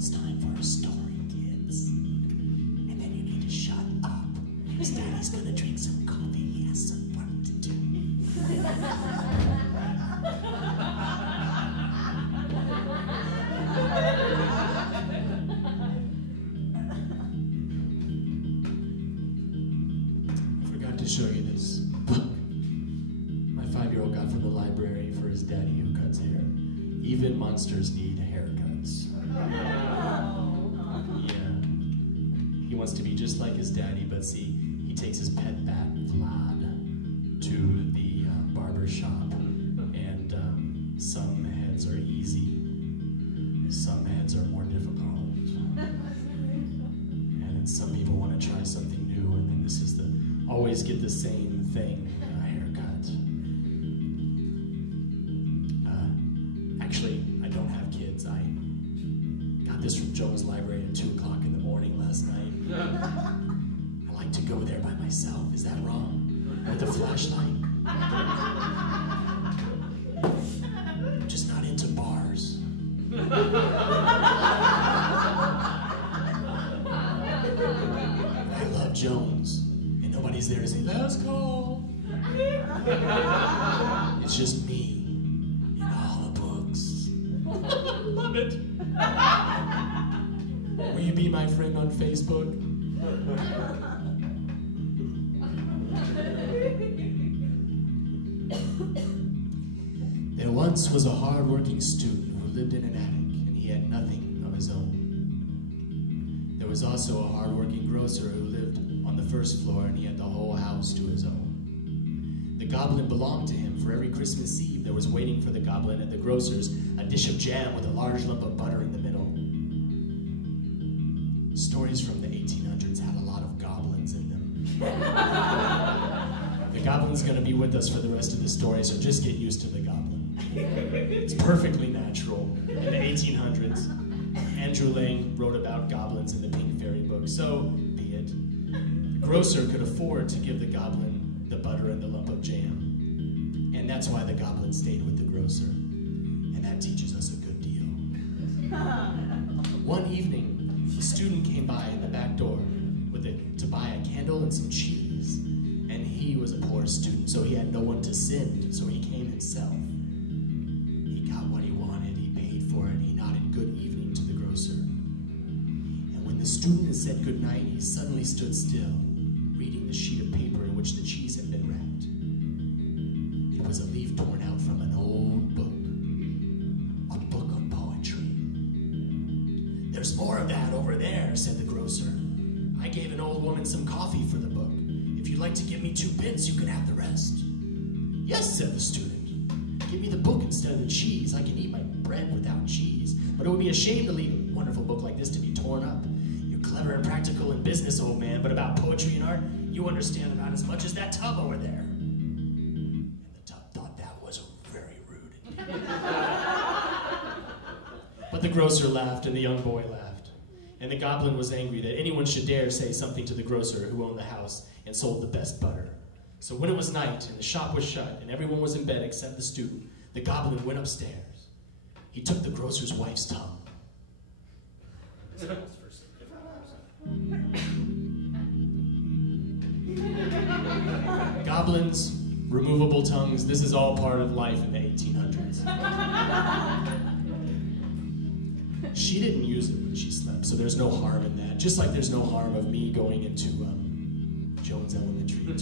it's time for a story, kids. And then you need to shut up. His daddy's gonna drink some coffee. He has some work to do. I forgot to show you this book my 5-year-old got from the library for his daddy who cuts hair. Even monsters need haircuts. Yeah. He wants to be just like his daddy, but see, he takes his pet bat, Vlad, to the barber shop, and some heads are easy, some heads are more difficult, and then some people want to try something new, and then this is the always get the same thing, a haircut. Actually, I don't have kids. I got this from Joe's library at 2 o'clock in the morning last night. I like to go there by myself. Is that wrong? With a flashlight? I'm just not into bars. I love Jones, and nobody's there to say, last call. It's just me. Love it. Will you be my friend on Facebook? There once was a hard-working student who lived in an attic, and he had nothing of his own. There was also a hard-working grocer who lived on the first floor, and he had the whole house to his own. The goblin belonged to him, for every Christmas Eve there was waiting for the goblin at the grocer's a dish of jam with a large lump of butter in the middle. Stories from the 1800s had a lot of goblins in them. The goblin's gonna be with us for the rest of the story, so just get used to the goblin. It's perfectly natural. In the 1800s, Andrew Lang wrote about goblins in the Pink Fairy book, so be it. The grocer could afford to give the goblin the butter and the lump of jam. And that's why the goblin stayed with the grocer. And that teaches us a good deal. One evening, the student came by in the back door to buy a candle and some cheese. And he was a poor student, so he had no one to send, so he came himself. He got what he wanted, he paid for it, he nodded good evening to the grocer. And when the student had said goodnight, he suddenly stood still, reading the sheet of paper in which the cheese had been wrapped. It was a leaf torn out from an old book, a book of poetry. There's more of that over there, said the grocer. I gave an old woman some coffee for the book. If you'd like to give me 2 pence, you can have the rest. Yes, said the student. Give me the book instead of the cheese. I can eat my bread without cheese, but it would be a shame to leave a wonderful book like this to be torn up. You're clever and practical in business, old man, but about poetry and art, you understand about as much as that tub over there. And the tub thought that was very rude. But the grocer laughed and the young boy laughed. And the goblin was angry that anyone should dare say something to the grocer who owned the house and sold the best butter. So when it was night and the shop was shut and everyone was in bed except the student, the goblin went upstairs. He took the grocer's wife's tongue. Goblins, removable tongues, this is all part of life in the 1800s. She didn't use it when she slept, so there's no harm in that. Just like there's no harm of me going into Jones Elementary. Took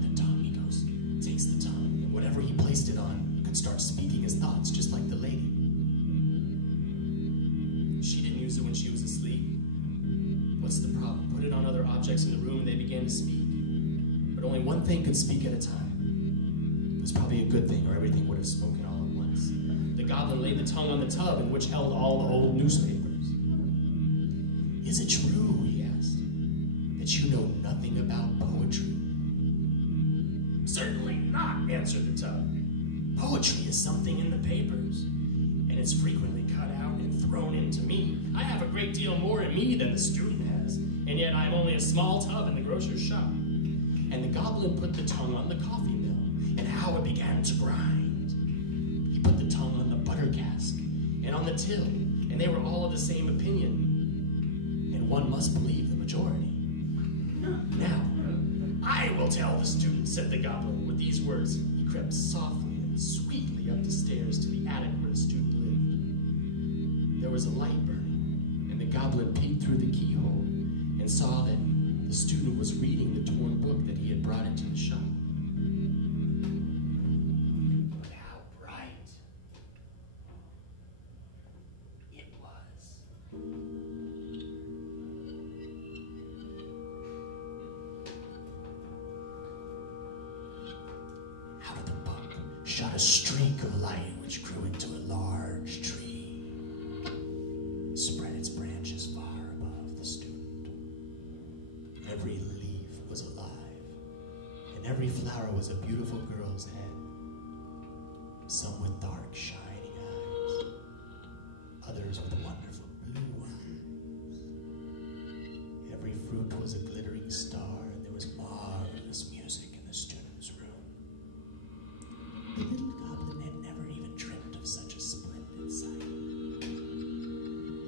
the tongue, he goes, takes the tongue, and whatever he placed it on, he could start speaking his thoughts, just like the lady. She didn't use it when she was asleep. What's the problem? Put it on other objects in the room, and they began to speak. But only one thing could speak at a time. It was probably a good thing, or everything would have spoken all at once. The goblin laid the tongue on the tub, in which held all the old newspapers. Is it true, he asked, that you know nothing about poetry? Certainly not, answered the tub. Poetry is something in the papers, and it's frequently cut out and thrown into me. I have a great deal more in me than the student has, and yet I'm only a small tub in the grocer's shop. And the goblin put the tongue on the coffee mill, and how it began to grind. He put the tongue on the butter cask and on the till, and they were all of the same opinion. And one must believe the majority. Now, I will tell the student, said the goblin. With these words, he crept softly and sweetly up the stairs to the attic where the student lived. There was a light burning, and the goblin peeked through the keyhole and saw that the student was reading the torn book that he had brought into the shop. But how bright it was. Out of the book shot a streak of light which grew into a large tree, spread its branches far above the student. Every leaf was alive, and every flower was a beautiful girl's head, some with dark, shining eyes, others with wonderful blue eyes. Every fruit was a glittering star, and there was marvelous music in the student's room. The little goblin had never even dreamt of such a splendid sight,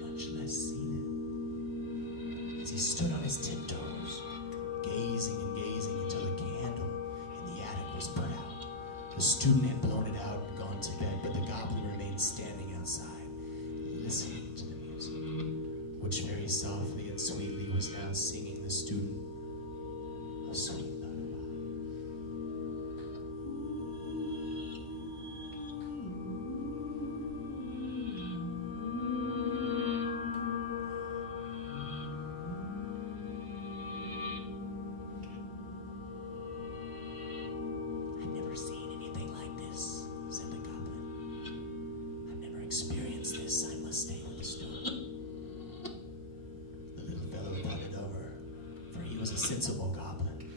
much less seen it. As he stood on his tiptoes, gazing and gazing until the candle in the attic was put out. The student had blown it out and gone to bed, but the goblin remained standing outside, listening to the music, which very softly and sweetly was now singing the student a sweet lullaby. I've never seen anything like this, said the goblin. I've never experienced this. I must stay with the student. The little fellow thought it over, for he was a sensible goblin,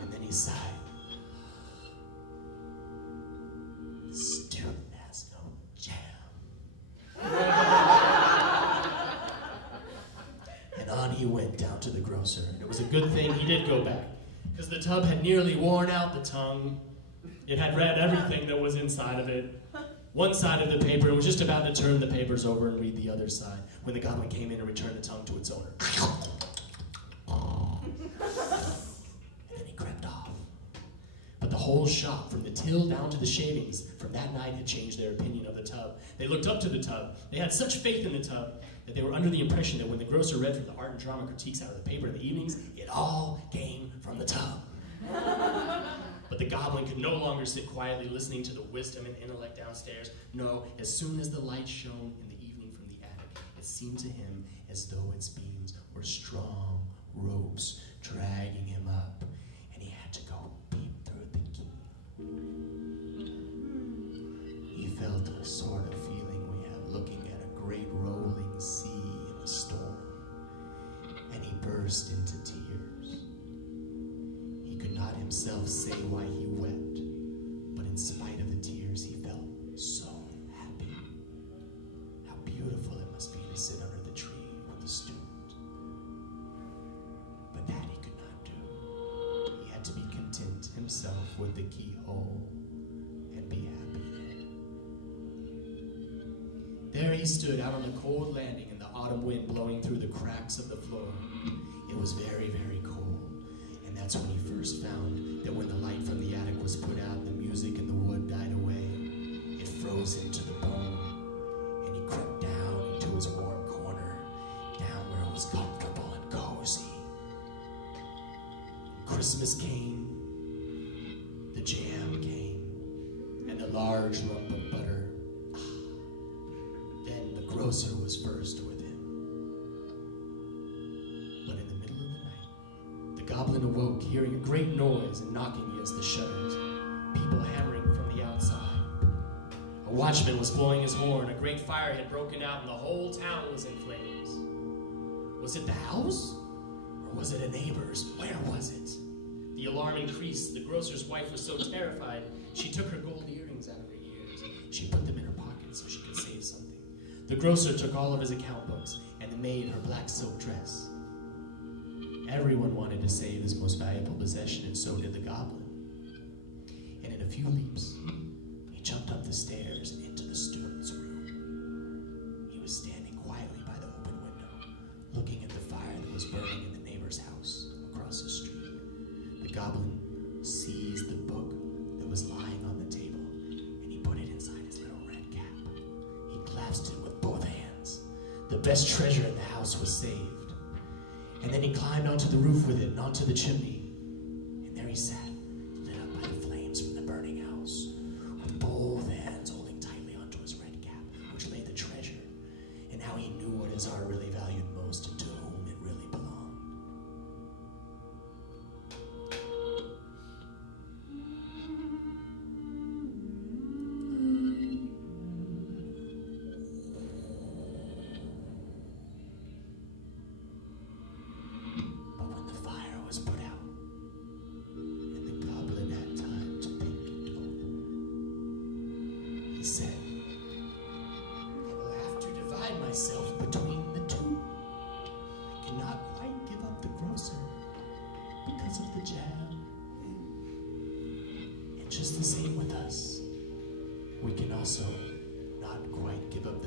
and then he sighed. The student has no jam. And on he went down to the grocer, and it was a good thing he did go back, because the tub had nearly worn out the tongue. It had read everything that was inside of it. One side of the paper, and was just about to turn the papers over and read the other side, when the goblin came in and returned the tongue to its owner. And then he crept off. But the whole shop, from the till down to the shavings, from that night had changed their opinion of the tub. They looked up to the tub. They had such faith in the tub that they were under the impression that when the grocer read from the art and drama critiques out of the paper in the evenings, it all came from the tub. But the goblin could no longer sit quietly listening to the wisdom and intellect downstairs. No, as soon as the light shone in the evening from the attic, it seemed to him as though its beams were strong ropes dragging him up, and he had to go peep through the key. He felt a sort of feeling we have looking at a great rolling sea in a storm, and he burst into tears. He could not himself say why he wept, but in spite of the tears, he felt so happy. How beautiful it must be to sit under the tree with the student. But that he could not do. He had to be content himself with the keyhole and be happy there. There he stood out on the cold landing in the autumn wind blowing through the cracks of the floor. It was very, very cold. And that's when he first found that when the light from the attic was put out and the music and the wood died away, it froze him to the bone, and he crept down into his warm corner, down where it was comfortable and cozy. Christmas came, the jam came, and the large lump of butter. Then the grocer was first with him. But in the middle of the night, the goblin awoke, hearing a great noise and knocking against the shutters, people hammering from the outside. A watchman was blowing his horn, a great fire had broken out, and the whole town was in flames. Was it the house? Or was it a neighbor's? Where was it? The alarm increased. The grocer's wife was so terrified, she took her gold earrings out of her ears. She put them in her pocket so she could save something. The grocer took all of his account books, and the maid her black silk dress. Everyone wanted to save his most valuable possession, and so did the goblin. And in a few leaps, the stairs into the student's room. He was standing quietly by the open window, looking at the fire that was burning in the neighbor's house across the street. The goblin seized the book that was lying on the table, and he put it inside his little red cap. He clasped it with both hands. The best treasure in the house was saved. And then he climbed onto the roof with it and onto the chimney. And there he sat, lit up by the flames from the burning house, with both hands holding tightly onto his red cap, which lay the treasure. And now he knew what his heart really valued most and to whom it really belonged. Myself between the two. I cannot quite give up the grocer because of the jab. And just the same with us, we can also not quite give up